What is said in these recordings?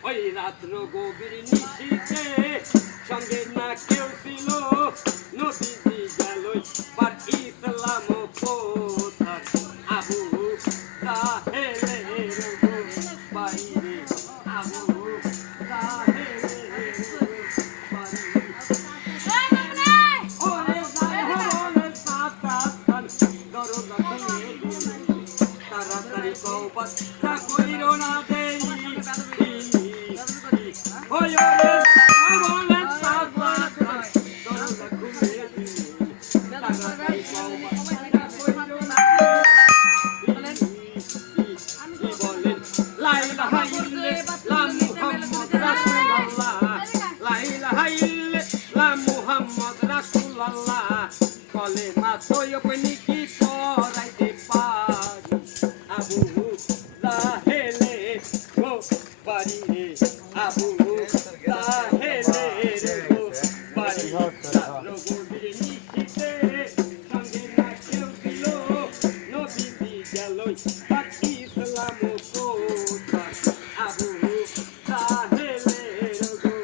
ওই রাত্র গভীর নিশীথে সঙ্গে না কেউ ছিল নবীজি গেল পার ইসলাম কোথায় আবু তাহেলের বাইরে আবু তাহেলের ওরে জাহানের সাতান দরজা খুলে দিল তাড়াতাড়ি কওবাত তা কইরো না দেরি ওই ওরে জাহানের সাতান দরজা খুলে দিল তাড়াতাড়ি কওবাত তা কইরো না কি বলেন লা ইলাহা ইল্লাল্লাহ মুহাম্মদ রাসূলুল্লাহ লা ইলাহা ইল্লাল্লাহ মুহাম্মদ রাসূলুল্লাহ কলেমা তৈয়বনি কি পড়াইতে পারি আবু তাহেলে গো বাড়ি রে আবু তাহেলে গো বাড়ি রঘুবীর নিশীথে সঙ্গে না কেউ ছিল নবীজি গেল পাক ইসলাম কোথায় আবু তাহেলে গো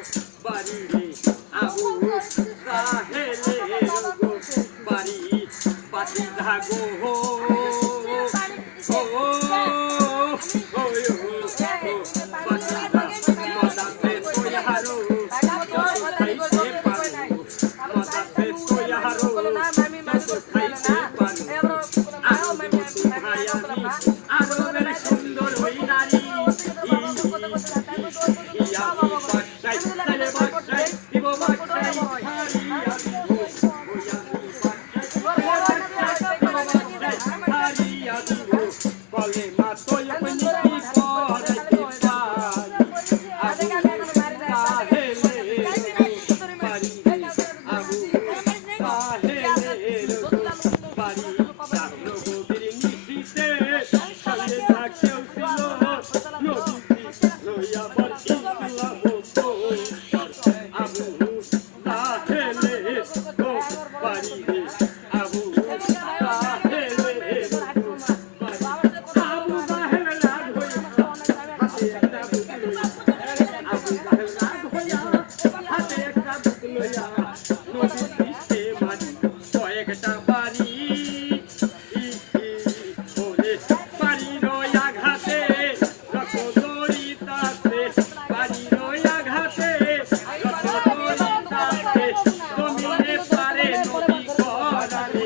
বাড়ি রে আবু তাহেলে গো বাড়ি পাতি ধাগো সুন্দর হই নারী দিব কলে মা তোয় আপনি কি পড়াইতে পারি আবু তাহেলে বাড়ি আবু তাহেলে বাড়ি রঘুবীর নিশীথে সঙ্গে না কেউ ছিল নবীজি লইয়া বল ইসলাম কোথায় আবু তাহেলে গো বাড়ি রে আবু তাহেলে কয়েকটা বাড়ি বাড়ির আঘাতে রক্ত জড়িতাছে বাড়ির আঘাতে রক্ত জড়িতাছে জমিনে পারে নদী করারে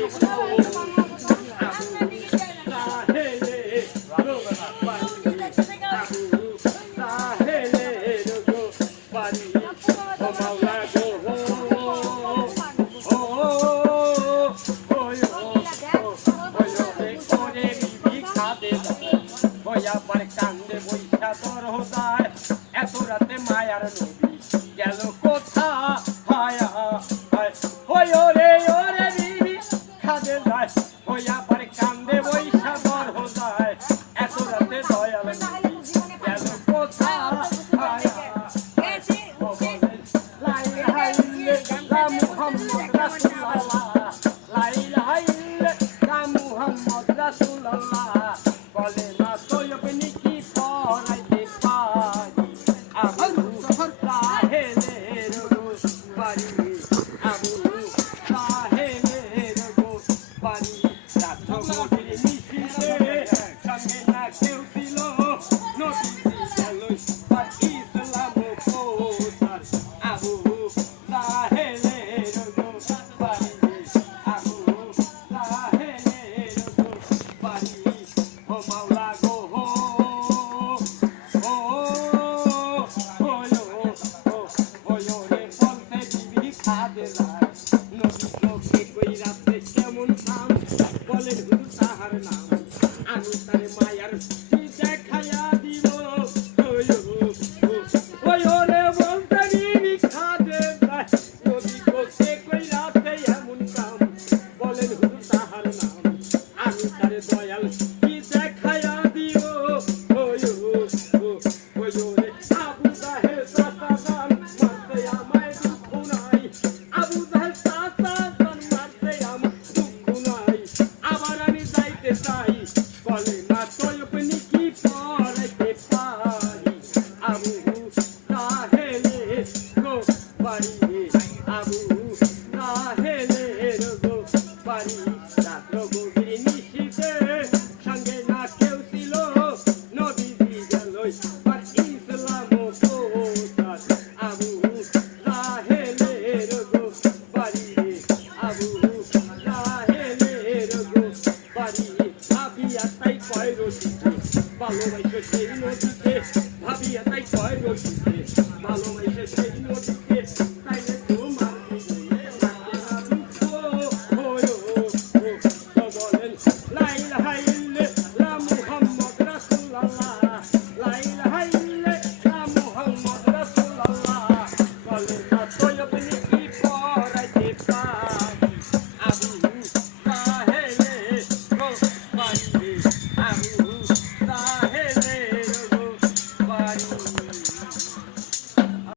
কান্দে বৈশা তোর হোদায় এত রাতে মায়ার নবী গেল কোথা হায় হায় ওই ওরে ওরে বিবি খাদে যায় ওই আবার কান্দে বৈশা তোর হোদায় এত রাতে দয়াল নবী গেল কোথা হায় লা ইলাহা ইল্লাল্লাহ মুহাম্মদ রাসূলুল্লাহ লা ইলাহা ইল্লাল্লাহ মুহাম্মদ রাসূলুল্লাহ বলে না তৈয়বনি কি পড়াইতে পারি আবু তাহেলে গো বাড়ি আবু তাহেলে গো বাড়ি রাত্র গভীর নিশীথে সঙ্গে না কেউ ছিল নবীজি গেল পাক ইসলাম কোথায় আবু তাহেলে গো বাড়ি আবু তাহেলে গো বাড়ি ও মাওলা গো রে বলতে দিবি খাদে যায় নবী লোকে কই রাতে কেমন কাম বলে হুজুর তাহার নাম আমি তারে মায়ার কি দেখায়া দিব রে বলতে দিবি খাদে যায় নবী লোকে কই রাতে এমন কাম বলে হুজুর তাহার নাম আমি তারে দয়াল কি দেখায়া দিব রে আবু তাহেল সাতান মারতে আমায় দুঃখ নাই আবু তাহেল সাতান মারতে আমার দুঃখ নাই আবার আমি যাইতে চাই বলে না তোয় আপনি কি পড়াইতে ভালোবাসে সেই নদীতে ভাবিয়া তাই কয় নদীতে ভালোবাসে সেই নদীতে